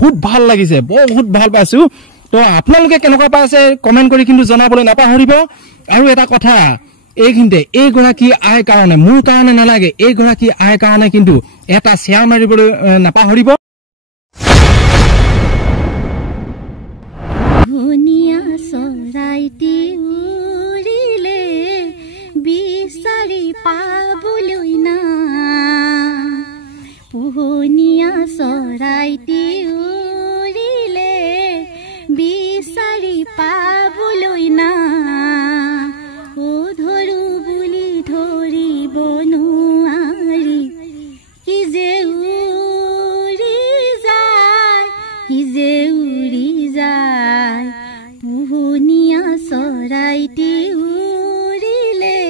বহুত ভাল লাগিছে বহুত ভাল পাইছো তো আপোনালোকে কেনেকুৱা পাইছে কমেন্ট কৰি কিন্তু জনাবলৈ নাপাহৰিব আৰু এটা কথা এইখিনিতে এইগৰাকী আই কাৰণে মোৰ কাৰণে নালাগে এইগৰাকী আই কাৰণে কিন্তু এটা শেয়াৰ মাৰিবলৈ নাপাহৰিব ধুনীয়া চৰাইটি উৰিলে বিচাৰি পাবলৈ না পোহনীয়া চৰাইটি উৰিলে বিচাৰি পাবলৈ না ধৰু বুলি ধৰিব নোৱাৰি কি যে উৰি যায় পোহনীয়া চৰাইটি উৰিলে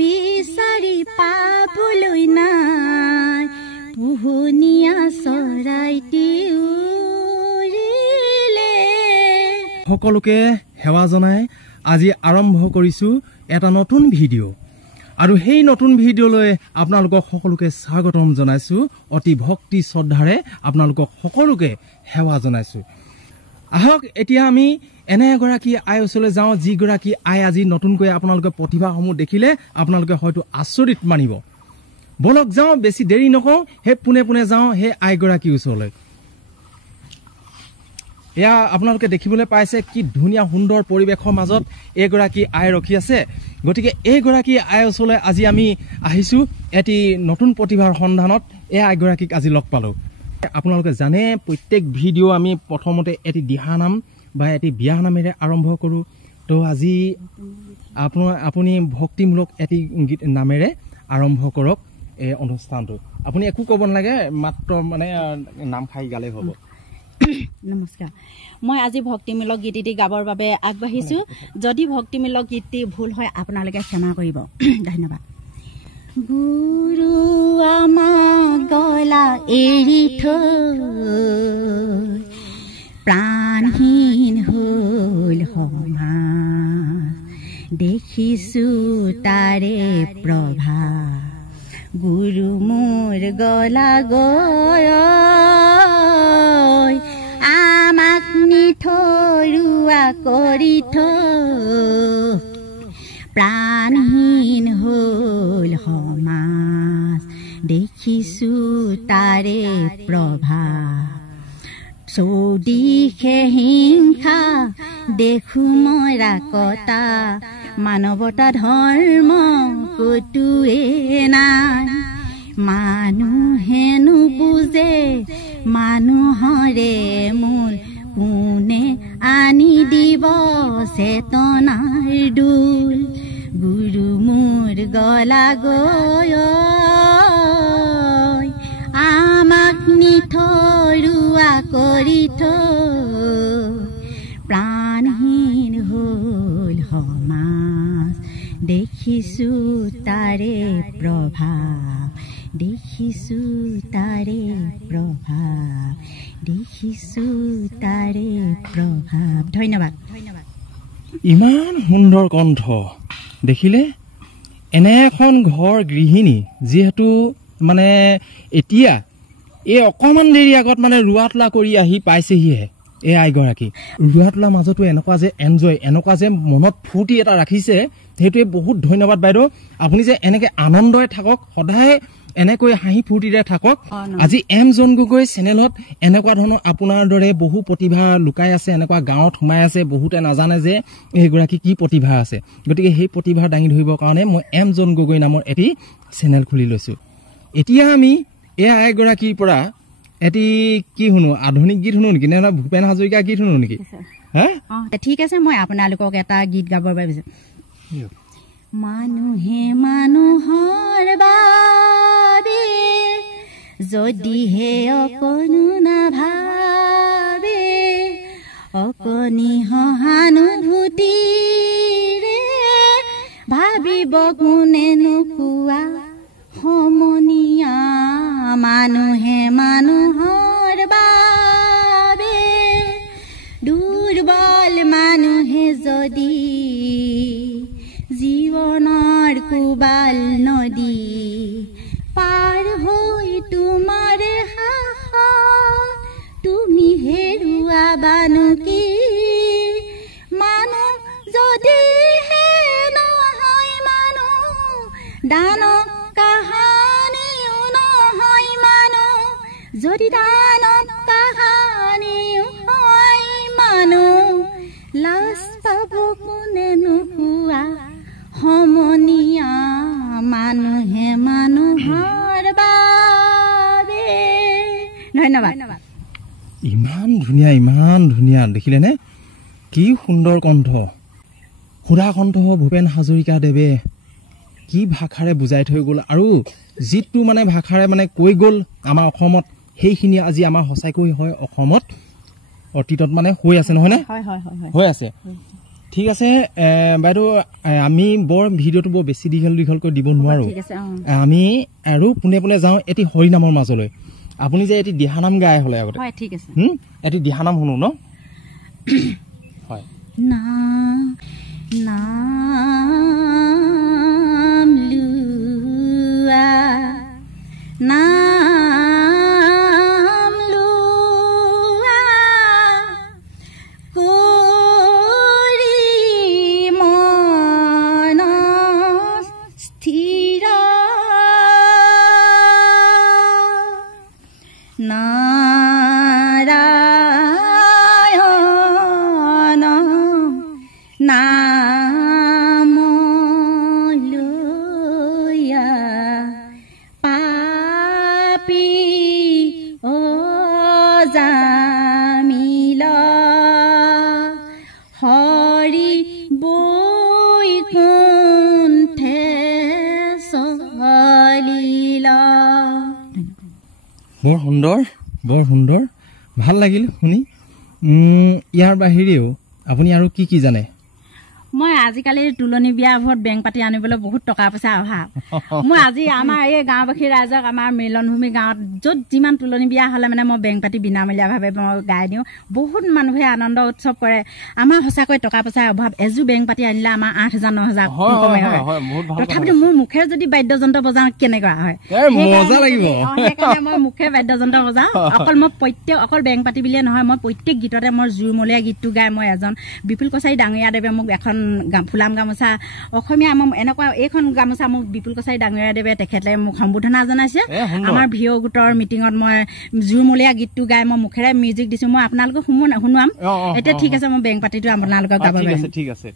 বিচাৰি পাবলৈ নাই পোহনীয়া চৰাইটি উৰিলে সকলোকে সেৱা জনাই আজি আৰম্ভ কৰিছো এটা নতুন ভিডিঅ' আৰু সেই নতুন ভিডিঅ'লৈ আপোনালোকক সকলোকে স্বাগতম জনাইছো অতি ভক্তি শ্ৰদ্ধাৰে আপোনালোকক সকলোকে সেৱা জনাইছো আহক এতিয়া আমি এনে এগৰাকী আই ওচৰলৈ যাওঁ যিগৰাকী আই আজি নতুনকৈ আপোনালোকে প্ৰতিভাসমূহ দেখিলে আপোনালোকে হয়তো আচৰিত মানিব বলক যাওঁ বেছি দেৰি নকওঁ হে পুনে পুনে যাওঁ হে আইগৰাকী ওচৰলৈ এয়া আপোনালোকে দেখিবলৈ পাইছে কি ধুনীয়া সুন্দৰ পৰিৱেশৰ মাজত এগৰাকী আই ৰখি আছে গতিকে এইগৰাকী আই ওচৰলৈ আজি আমি আহিছো এটি নতুন প্ৰতিভাৰ সন্ধানত এই আইগৰাকীক আজি লগ পালো আপোনালোকে জানে প্ৰত্যেক ভিডিঅ' আমি প্ৰথমতে এটি দিহানাম বা এটি বিয়া নামেৰে আৰম্ভ কৰোঁ তো আজি আপুনি ভক্তিমূলক এটি গীত নামেৰে আৰম্ভ কৰক এই অনুষ্ঠানটো আপুনি একো ক'ব নালাগে মাত্ৰ মানে নাম খাই গালে হ'ব নমস্কাৰ মই আজি ভক্তিমূলক গীতটি গাবৰ বাবে আগবাঢ়িছো যদি ভক্তিমূলক গীতটি ভুল হয় আপোনালোকে ক্ষমা কৰিব ধন্যবাদ গুৰু আমাক গলা এৰি থৈ প্ৰাণহীন হ'ল সমাজ দেখিছো তাৰে প্ৰভা গুৰু মোৰ গলা গৈ আমাক নিথৰুৱা কৰি থৈ প্ৰাণহীন হ'ল সমাজ দেখিছো তাৰে প্ৰভা চৌদিশে হিংসা দেখো মৰা কটা মানৱতা ধৰ্ম কতোৱে নাই মানুহে নুবুজে মানুহৰে মূল কোনে আনি দিব চেতনাৰ দোল গুৰু মোৰ গলা গৈ আমাক নিথৰুৱা কৰি থৈ প্ৰাণহীন হ'ল সমাজ দেখিছো তাৰে প্ৰভাৱ দেখিছো তাৰে প্ৰভাৱ দেখিছো তাৰে প্ৰভাৱ ধন্যবাদ ইমান সুন্দৰ কণ্ঠ দেখিলে এনে এখন ঘৰ গৃহিণী যিহেতু মানে এতিয়া এই অকণমান দেৰি আগত মানে ৰোৱা তোলা কৰি আহি পাইছেহিহে এই আইগৰাকী ৰোৱা তোলাৰ মাজতো এনেকুৱা যে এনজয় এনেকুৱা যে মনত ফূৰ্তি এটা ৰাখিছে সেইটোৱে বহুত ধন্যবাদ বাইদেউ আপুনি যে এনেকৈ আনন্দৰে থাকক সদায় এনেকৈ হাঁহি ফূৰ্তিৰে থাকক আজি এম জন গগৈ চেনেলত এনেকুৱা ধৰণৰ আপোনাৰ দৰে বহু প্ৰতিভা লুকাই আছে এনেকুৱা গাঁৱত সোমাই আছে বহুতে নাজানে যে এইগৰাকী কি প্ৰতিভা আছে গতিকে সেই প্ৰতিভা দাঙি ধৰিবৰ কাৰণে মই এম জন গগৈ নামৰ এটি চেনেল খুলি লৈছোঁ এতিয়া আমি এই আইগৰাকীৰ পৰা এটি কি শুনো আধুনিক গীত শুনো নেকি নে ভূপেন হাজৰিকা গীত শুনো নেকি হা ঠিক আছে মই আপোনালোকক এটা গীত গাবৰ বাবে বিচাৰিছোঁ মানুহে মানুহৰ বাবে যদিহে অকণো নাভাবে অকণি সহানুভূতিৰে ভাবিব কোনেনো কোৱা সমনীয়া মানুহে মানুহৰ বাবে দুৰ্বল মানুহে যদি জীৱনৰ কোবাল নদী পাৰ হৈ তোমাৰ হাত তুমি হেৰুৱাবানো কি মানুহ যদিহে নহয় মানুহ দান কাহানিও নহয় মানুহ যদি দান কাহানিও হয় মানুহ লাজ পাব কোনে নোপোৱা সমনীয়া মানুহে মানুহৰ বাবে ধন্যবাদ ইমান ধুনীয়া দেখিলেনে কি সুন্দৰ কণ্ঠ সুৰা কণ্ঠ ভূপেন হাজৰিকাদেৱে কি ভাষাৰে বুজাই থৈ গ'ল আৰু যিটো মানে ভাষাৰে মানে কৈ গ'ল আমাৰ অসমত সেইখিনি আজি আমাৰ সঁচাকৈ হয় অসমত অতীতত মানে হৈ আছে নহয়নে হৈ আছে ঠিক আছে বাইদেউ আমি বৰ ভিডিঅ'টো বৰ বেছি দীঘলকৈ দিব নোৱাৰো আমি আৰু পোনে যাওঁ এটি হৰিনামৰ মাজলৈ আপুনি যে এটি দিহানাম গাই হলে আগতে ঠিক আছে এটি দিহানাম শুনো ন হয় নাম লুয়া নাম লুয়া কৰি মন স্থিৰ নাৰায়ণ নাম লয়া পাপী অজামিল হৰি বৈকুণ্ঠে চলিল বৰ সুন্দৰ ভাল লাগিল শুনি ইয়াৰ বাহিৰেও আপুনি আৰু কি জানে মই আজিকালি তুলনি বিয়াবোৰত বেংক পাতি আনিবলৈ বহুত টকা পইচা অভাৱ মই আজি আমাৰ এই গাঁওবাসী ৰাইজক আমাৰ মিলনভূমি গাঁৱত য'ত যিমান তুলনি বিয়া হ'লে মানে মই বেংক পাতি বিনামূলীয়াভাৱে মই গাই দিওঁ বহুত মানুহে আনন্দ উৎসৱ কৰে আমাৰ সঁচাকৈ টকা পইচাৰ অভাৱ এযোৰ বেংক পাতি আনিলে আমাৰ 8,000 9,000 কমে হয় তথাপিতো মোৰ মুখেৰে যদি বাদ্যযন্ত্ৰ বজাওঁ কেনেকুৱা হয় সেইকাৰণে মই মুখে বাদ্যযন্ত্ৰ বজাওঁ অকল বেংক পাতি বুলিয়ে নহয় মই প্ৰত্যেক গীততে মই জোৰমলীয়া গীতটো গাই মই এজন বিপুল কছাৰী ডাঙৰীয়াদেৱে মোক এখন ফুলাম গামোচা অসমীয়া এনেকুৱা এইখন গামোচা মোক বিপুল কছাৰী ডাঙৰীয়াদেৱে তেখেতে মোক সম্বোধনা জনাইছে আমাৰ ভিঅ' গোটৰ মিটিঙত মই জোৰমলীয়া গীতটো গাই মই মুখেৰে মিউজিক দিছো মই আপোনালোকক শুনোৱাম এতিয়া ঠিক আছে মই বেংক পাতিটো আপোনালোকক গাব পাৰিম ঠিক আছে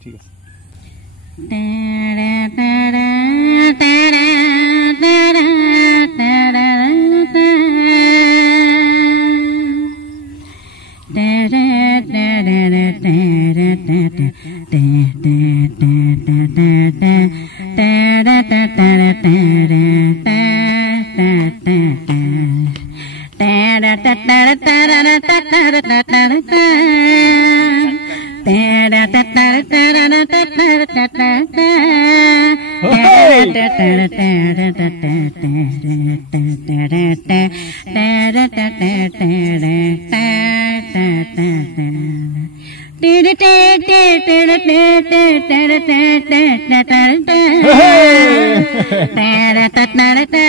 আপোনালোকে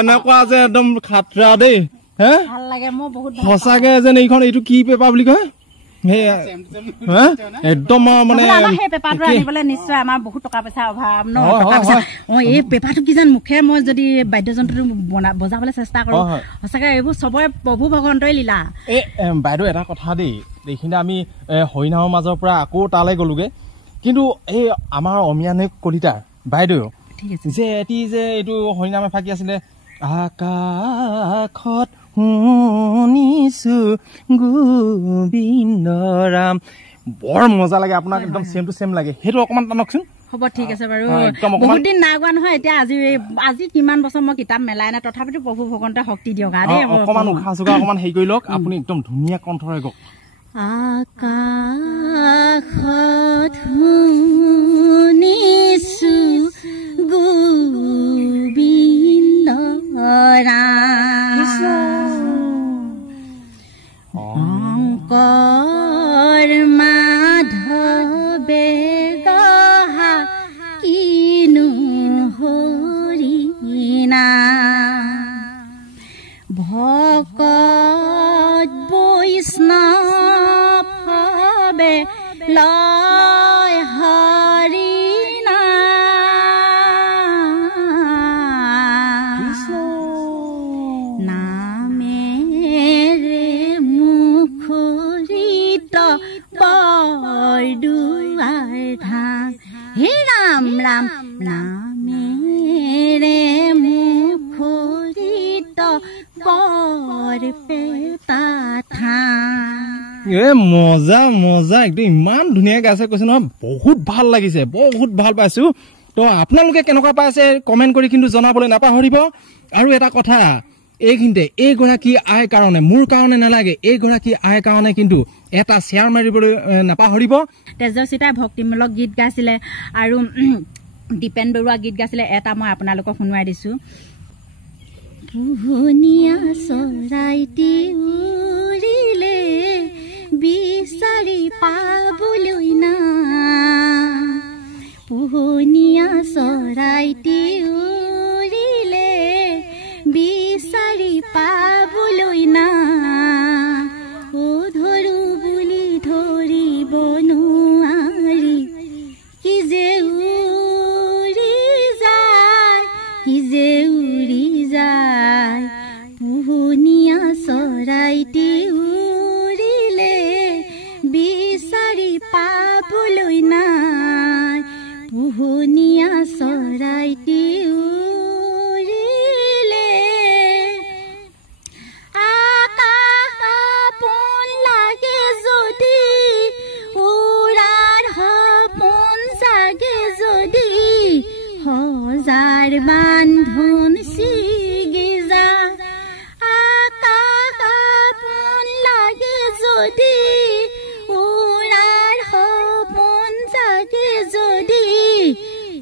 এনেকুৱা যে একদম খাতৰা দেই ভাল লাগে মোৰ বহুত সঁচাকে যেন এইখন এইটো কি পেপাৰ বুলি কয় একদম মানে সেই পেপাৰটো আনিবলৈ নিশ্চয় আমাৰ বহুত টকা পইচা অভাৱ ন টকা পইচা এই পেপাৰটো কি জান মুখে মই যদি বাদ্যযন্ত্ৰটো বজাবলৈ চেষ্টা কৰো সঁচাকে এইবোৰ চবৰে প্ৰভু ভগৱন্তই লীলা বাইদেউ এটা কথা দেই এইখিনি আমি হৰিনামৰ মাজৰ পৰা আকৌ তালৈ গলোগে কিন্তু এই আমাৰ অমিয়ানে কলিতাৰ বাইদেউ যে এটি যে এইটো হৰিনাম এফাকি আছিলে আকাশত শুনিছো গোবিন্দ ৰাম বৰ মজা লাগে আপোনাক একদম সেম টু সেম লাগে সেইটো অকমান টানকচোন হ'ব ঠিক আছে বাৰু বহুত দিন নাই গোৱা নহয় এতিয়া আজি কিমান বছৰ মই কিতাপ মেলাই নাই তথাপিতো প্ৰভু ভগৱন্তে শক্তি দিয়ক অকমান উশাহ চুকা অকমান হেৰি কৰি লওক আপুনি একদম ধুনীয়া কণ্ঠৰে গওক আকাশত শুনিছো গোবিন্দৰ শংকৰ মাধৱে গহা কিনো হৰি নাম ভকত বৈষ্ণৱে লয় হৰি নামেৰে মুখৰিত বৰদুৱাৰ ধাম হে ৰাম ৰাম নামেৰে মুখৰিত বৰপেটা ধাম এ মজা মজা একদম ইমান ধুনীয়াকে আছে কৈছে নহয় বহুত ভাল লাগিছে বহুত ভাল পাইছো তো আপোনালোকে কেনেকুৱা পাইছে কমেন্ট কৰি কিন্তু জনাবলৈ নাপাহৰিব আৰু এটা কথা এইখিনিতে এইগৰাকী আইৰ কাৰণে মোৰ কাৰণে নালাগে এইগৰাকী আইৰ কাৰণে কিন্তু এটা শ্বেয়াৰ মাৰিবলৈ নাপাহৰিব তেজস্বিতাই ভক্তিমূলক গীত গাইছিলে আৰু দীপেন বৰুৱা গীত গাইছিলে এটা মই আপোনালোকক শুনাই দিছো পুহনীয়া চৰাইটি উৰিলে বিচাৰি পাবলৈ না পুহনীয়া চৰাইটি উৰিলে বিচাৰি পাবলৈ না ও ধৰো বুলি ধৰিব নোৱাৰি কি যে উৰি যায় কি যে উৰি যায় পুহনীয়া চৰাইটি উৰিলে বিচাৰি পাবলৈ নাই পুহনীয়া চৰাইটি উৰিলে আকাশ সপোন লাগে যদি উৰাৰ সপোন জাগে যদি সজাৰ বান্ধন ছিগি যায় আকাশ সপোন লাগে যদি উৰাৰ সপোন জাগে যদি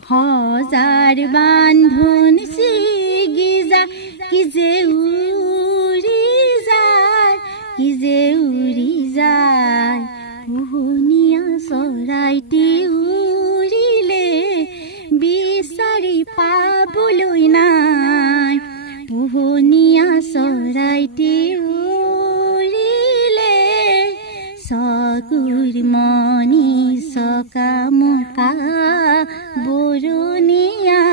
সজাৰ বান্ধন ছিগি যায় কি যে উৰি যায় কি যে উৰি যায় পুহনীয়া চৰাইটি উৰিলে বিচাৰি পাবলৈ নাই পুহনীয়া চৰাইটি উৰিলে চকুৰ মণি চকামকা বৰুণীয়া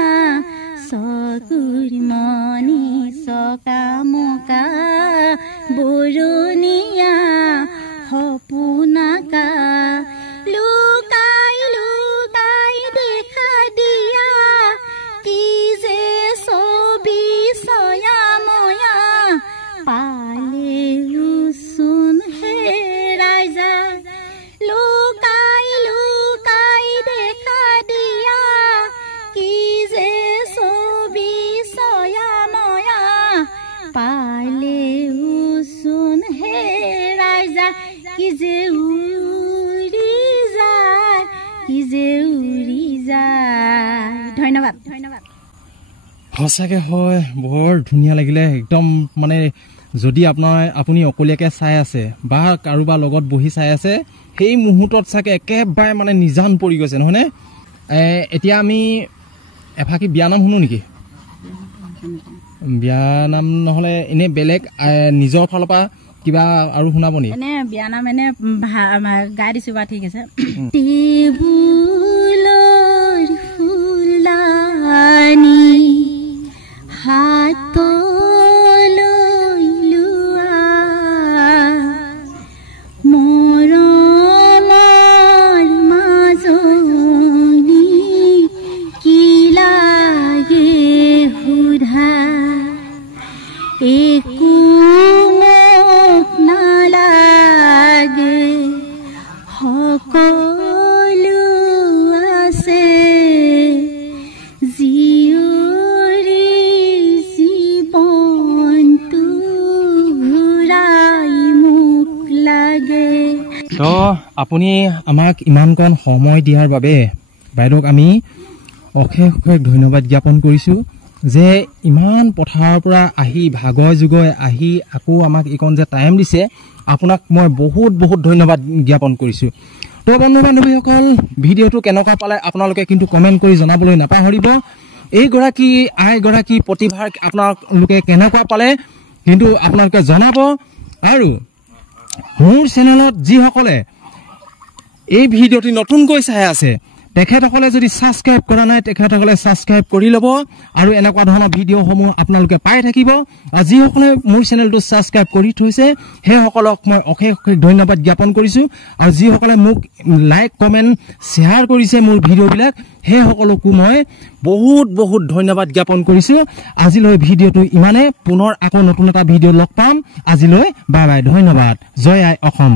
চকুৰ মণি চকামকা বৰুণীয়া সপোনাকা লুকাই লুকাই দেখা দিয়া কি যে ছবি ছয়াময়া পালেও চোন হেৰাই যায় লুকাই লুকাই দেখা দিয়া কি যে ছবি ছয়াময়া পালেও চোন হেৰাই যায় কি যে উৰি যায় কি যে উৰি যায় ধন্যবাদ ধন্যবাদ সঁচাকৈ হয় বৰ ধুনীয়া লাগিলে একদম মানে যদি আপুনি অকলীয়াকৈ চাই আছে বা কাৰোবাৰ লগত বহি চাই আছে সেই মুহূৰ্তত চাগে একেবাৰে মানে নিজান পৰি গৈছে নহয়নে এতিয়া আমি এফাকি বিয়ানাম শুনো নেকি বিয়ানাম নহ'লে এনেই বেলেগ নিজৰ ফালৰ পৰা কিবা আৰু শুনাব নেকি এনে বিয়ানাম এনে গাই দিছো বা ঠিক আছে টেবুলৰ ফুলদানি হাতলৈ লোৱা মৰমৰ মাজনী কি লাগে সোধা একো মোক নালাগে সকলো আপুনি আমাক ইমানকণ সময় দিয়াৰ বাবে বাইদেউক আমি অশেষ অশেষ ধন্যবাদ জ্ঞাপন কৰিছোঁ যে ইমান পথাৰৰ পৰা আহি ভাগৰ যুগই আহি আকৌ আমাক এইকণ যে টাইম দিছে আপোনাক মই বহুত বহুত ধন্যবাদ জ্ঞাপন কৰিছোঁ। তো বন্ধু বান্ধৱীসকল ভিডিঅ'টো কেনেকুৱা পালে আপোনালোকে কিন্তু কমেণ্ট কৰি জনাবলৈ নাপাহৰিব। এইগৰাকী আইগৰাকী প্ৰতিভাৰ আপোনালোকে কেনেকুৱা পালে কিন্তু আপোনালোকে জনাব। আৰু মোৰ চেনেলত যিসকলে এই ভিডিঅ'টি নতুনকৈ চাই আছে তেখেতসকলে যদি ছাবস্ক্ৰাইব কৰা নাই তেখেতসকলে ছাবস্ক্ৰাইব কৰি ল'ব আৰু এনেকুৱা ধৰণৰ ভিডিঅ'সমূহ আপোনালোকে পাই থাকিব। আৰু যিসকলে মোৰ চেনেলটো ছাবস্ক্ৰাইব কৰি থৈছে সেইসকলক মই অশেষ অশেষ ধন্যবাদ জ্ঞাপন কৰিছোঁ। আৰু যিসকলে মোক লাইক কমেণ্ট শ্বেয়াৰ কৰিছে মোৰ ভিডিঅ'বিলাক সেইসকলকো মই বহুত বহুত ধন্যবাদ জ্ঞাপন কৰিছোঁ। আজিলৈ ভিডিঅ'টো ইমানে, পুনৰ আকৌ নতুন এটা ভিডিঅ' লগ পাম। আজিলৈ বাই বাই, ধন্যবাদ। জয় আই অসম।